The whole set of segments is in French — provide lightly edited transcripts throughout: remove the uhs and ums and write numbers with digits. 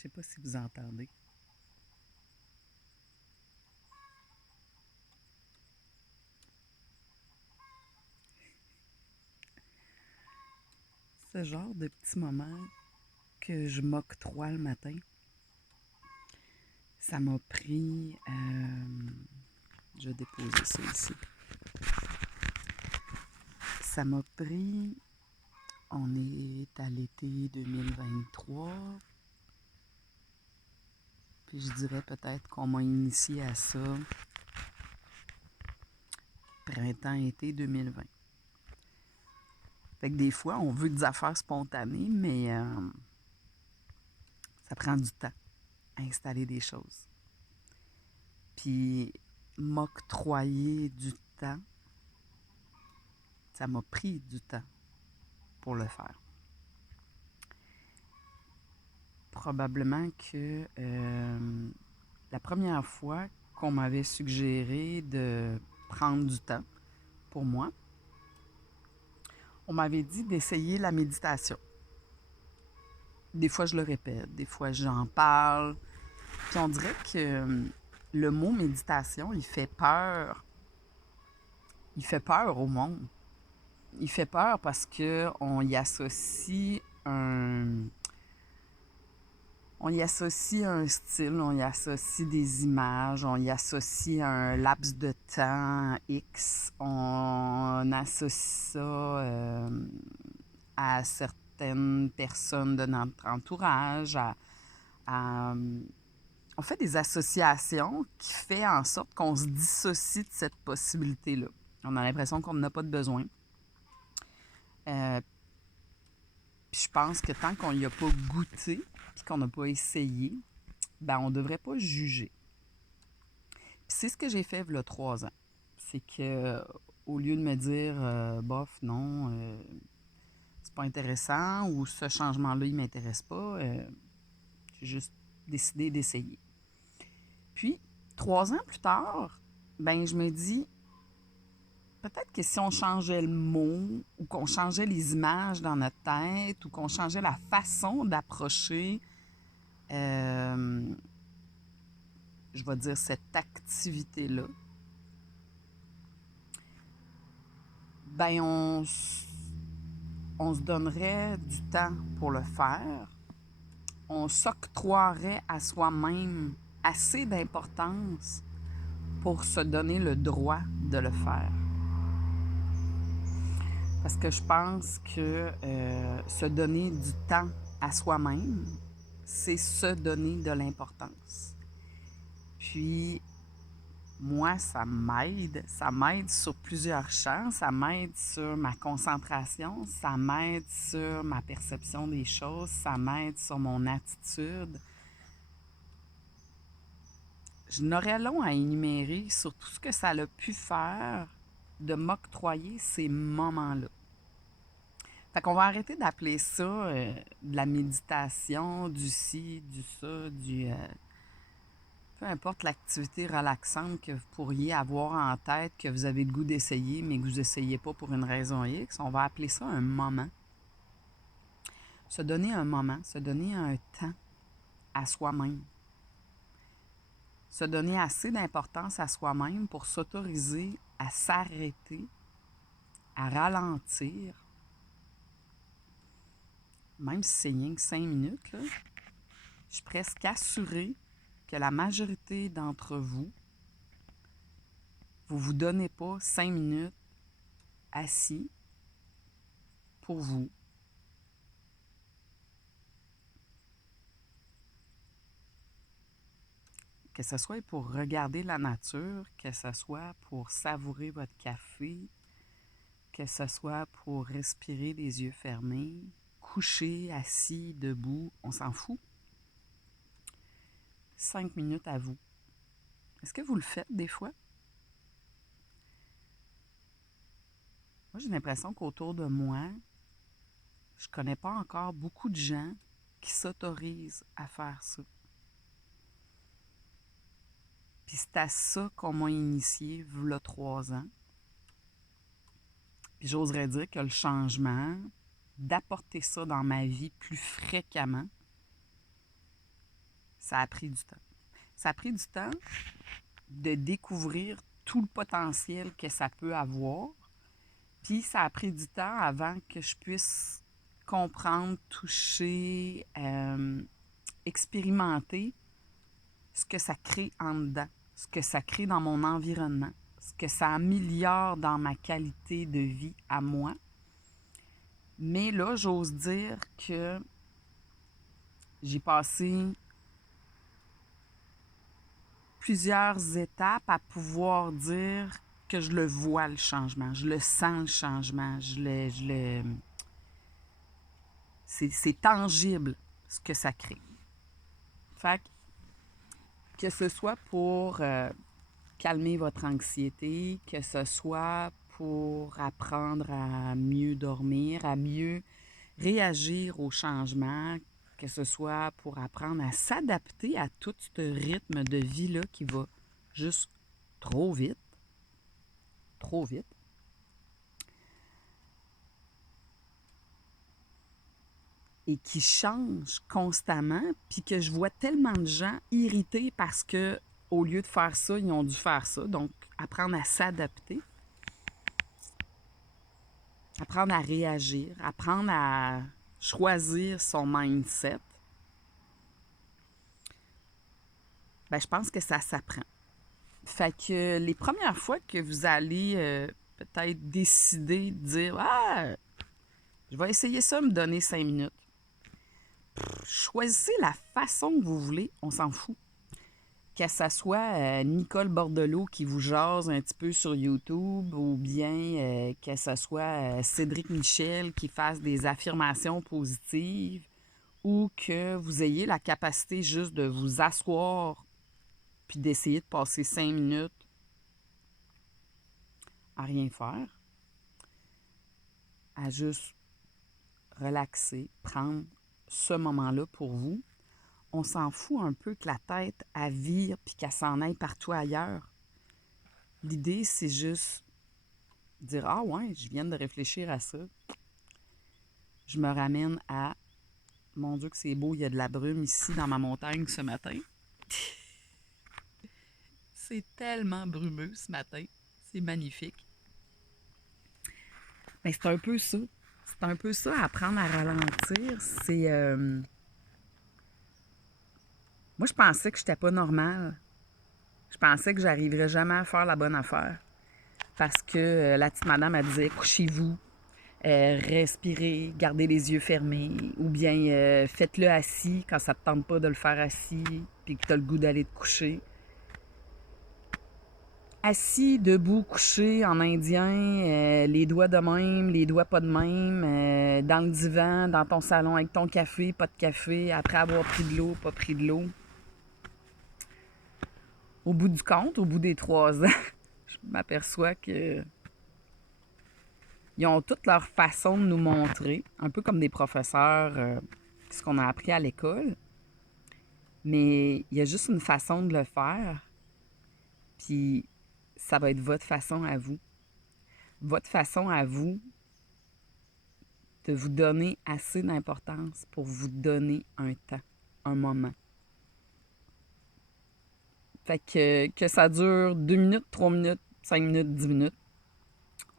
sais pas si vous entendez. Ce genre de petits moments que je m'octroie le matin, ça m'a pris... je vais déposer ça ici. Ça m'a pris... On est à l'été 2023. Puis je dirais peut-être qu'on m'a initié à ça printemps-été 2020. Fait que des fois, on veut des affaires spontanées, mais ça prend du temps à installer des choses. Puis m'octroyer du temps, ça m'a pris du temps pour le faire. Probablement que la première fois qu'on m'avait suggéré de prendre du temps pour moi, on m'avait dit d'essayer la méditation. Des fois, je le répète, des fois, j'en parle. Puis on dirait que le mot méditation, il fait peur. Il fait peur au monde. Il fait peur parce qu'on y associe on y associe un style, on y associe des images, on y associe un laps de temps X, on associe ça à certaines personnes de notre entourage, on fait des associations qui font en sorte qu'on se dissocie de cette possibilité-là. On a l'impression qu'on n'en a pas de besoin. Puis je pense que tant qu'on n'y a pas goûté puis qu'on n'a pas essayé, ben on ne devrait pas juger. Puis c'est ce que j'ai fait il y a 3 ans. C'est que au lieu de me dire bof, non, c'est pas intéressant ou ce changement-là, il m'intéresse pas, j'ai juste décidé d'essayer. Puis, 3 ans plus tard, ben je me dis, peut-être que si on changeait le mot ou qu'on changeait les images dans notre tête ou qu'on changeait la façon d'approcher, je vais dire, cette activité-là, ben on se donnerait du temps pour le faire. On s'octroierait à soi-même assez d'importance pour se donner le droit de le faire. Parce que je pense que se donner du temps à soi-même, c'est se donner de l'importance. Puis, moi, ça m'aide sur plusieurs champs. Ça m'aide sur ma concentration, ça m'aide sur ma perception des choses, ça m'aide sur mon attitude. Je n'aurais long à énumérer sur tout ce que ça a pu faire de m'octroyer ces moments-là. Fait qu'on va arrêter d'appeler ça de la méditation, du ci, du ça, peu importe l'activité relaxante que vous pourriez avoir en tête, que vous avez le goût d'essayer, mais que vous n'essayez pas pour une raison X. On va appeler ça un moment. Se donner un moment, se donner un temps à soi-même. Se donner assez d'importance à soi-même pour s'autoriser à s'arrêter, à ralentir, même si c'est rien que 5 minutes, là, je suis presque assurée que la majorité d'entre vous, vous ne vous donnez pas 5 minutes assis pour vous. Que ce soit pour regarder la nature, que ce soit pour savourer votre café, que ce soit pour respirer les yeux fermés, couché, assis, debout, on s'en fout. 5 minutes à vous. Est-ce que vous le faites des fois? Moi, j'ai l'impression qu'autour de moi, je connais pas encore beaucoup de gens qui s'autorisent à faire ça. Puis c'est à ça qu'on m'a initié il y a 3 ans. Puis j'oserais dire que le changement, d'apporter ça dans ma vie plus fréquemment, Ça a pris du temps. Ça a pris du temps de découvrir tout le potentiel que ça peut avoir. Puis ça a pris du temps avant que je puisse comprendre, toucher, expérimenter ce que ça crée en dedans, ce que ça crée dans mon environnement, ce que ça améliore dans ma qualité de vie à moi. Mais là, j'ose dire que j'ai passé plusieurs étapes à pouvoir dire que je le vois, le changement, je le sens, le changement, c'est tangible ce que ça crée. Fait que ce soit pour calmer votre anxiété, que ce soit pour apprendre à mieux dormir, à mieux réagir au changement, que ce soit pour apprendre à s'adapter à tout ce rythme de vie-là qui va juste trop vite, trop vite. Et qui change constamment, puis que je vois tellement de gens irrités parce que au lieu de faire ça, ils ont dû faire ça. Donc, apprendre à s'adapter, apprendre à réagir, apprendre à choisir son mindset. Je pense que ça s'apprend. Fait que les premières fois que vous allez peut-être décider de dire « Ah, je vais essayer ça, me donner 5 minutes », choisissez la façon que vous voulez, on s'en fout. Que ça soit Nicole Bordelot qui vous jase un petit peu sur YouTube ou bien que ce soit Cédric Michel qui fasse des affirmations positives ou que vous ayez la capacité juste de vous asseoir puis d'essayer de passer 5 minutes à rien faire, à juste relaxer, prendre ce moment-là pour vous. On s'en fout un peu que la tête, elle vire puis qu'elle s'en aille partout ailleurs. L'idée, c'est juste dire « Ah ouais, je viens de réfléchir à ça. » Je me ramène à « Mon Dieu que c'est beau, il y a de la brume ici dans ma montagne ce matin. » C'est tellement brumeux ce matin. C'est magnifique. Mais c'est un peu ça. C'est un peu ça, apprendre à ralentir. C'est... Moi, je pensais que j'étais pas normale. Je pensais que j'arriverais jamais à faire la bonne affaire. Parce que la petite madame, elle disait « Couchez-vous, respirez, gardez les yeux fermés. » Ou bien « Faites-le assis quand ça ne te tente pas de le faire assis puis que tu as le goût d'aller te coucher. » Assis, debout, couché, en indien, les doigts de même, les doigts pas de même, dans le divan, dans ton salon avec ton café, pas de café, après avoir pris de l'eau, pas pris de l'eau. Au bout du compte, au bout des 3 ans, je m'aperçois que ils ont toutes leur façon de nous montrer, un peu comme des professeurs, ce qu'on a appris à l'école. Mais il y a juste une façon de le faire, puis ça va être votre façon à vous. Votre façon à vous de vous donner assez d'importance pour vous donner un temps, un moment. Fait que ça dure 2 minutes, 3 minutes, 5 minutes, 10 minutes,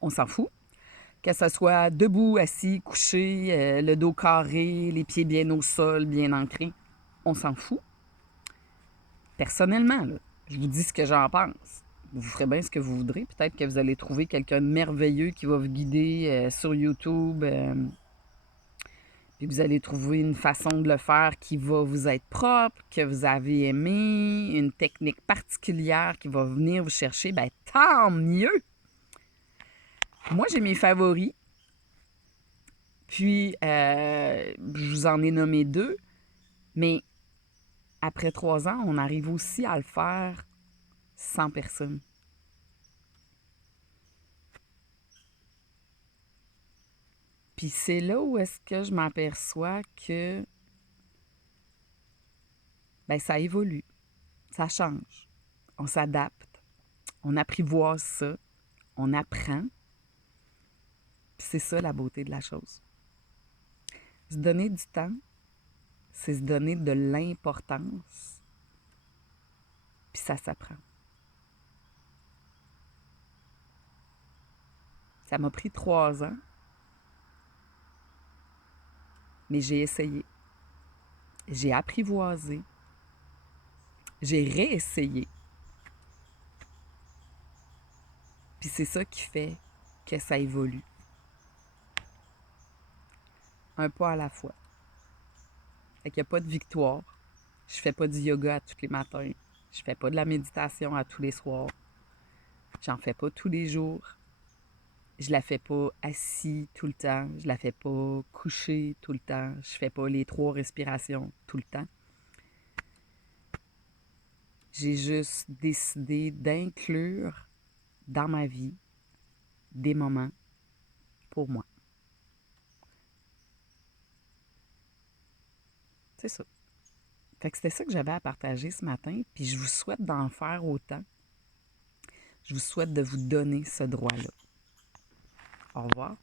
on s'en fout. Que ça soit debout, assis, couché, le dos carré, les pieds bien au sol, bien ancrés, on s'en fout. Personnellement, là, je vous dis ce que j'en pense. Vous ferez bien ce que vous voudrez. Peut-être que vous allez trouver quelqu'un de merveilleux qui va vous guider sur YouTube. Puis vous allez trouver une façon de le faire qui va vous être propre, que vous avez aimé, une technique particulière qui va venir vous chercher. Bien, tant mieux! Moi, j'ai mes favoris. Puis, je vous en ai nommé 2. Mais après 3 ans, on arrive aussi à le faire sans personne. Puis c'est là où est-ce que je m'aperçois que ça évolue, ça change, on s'adapte, on apprivoise ça, on apprend. Puis c'est ça la beauté de la chose. Se donner du temps, c'est se donner de l'importance, puis ça s'apprend. Ça m'a pris 3 ans, mais j'ai essayé. J'ai apprivoisé. J'ai réessayé. Puis c'est ça qui fait que ça évolue. Un pas à la fois. Fait qu'il n'y a pas de victoire. Je fais pas du yoga à tous les matins. Je fais pas de la méditation à tous les soirs. J'en fais pas tous les jours. Je la fais pas assis tout le temps. Je la fais pas couché tout le temps. Je fais pas les 3 respirations tout le temps. J'ai juste décidé d'inclure dans ma vie des moments pour moi. C'est ça. Fait que c'était ça que j'avais à partager ce matin, puis je vous souhaite d'en faire autant. Je vous souhaite de vous donner ce droit-là. Au revoir.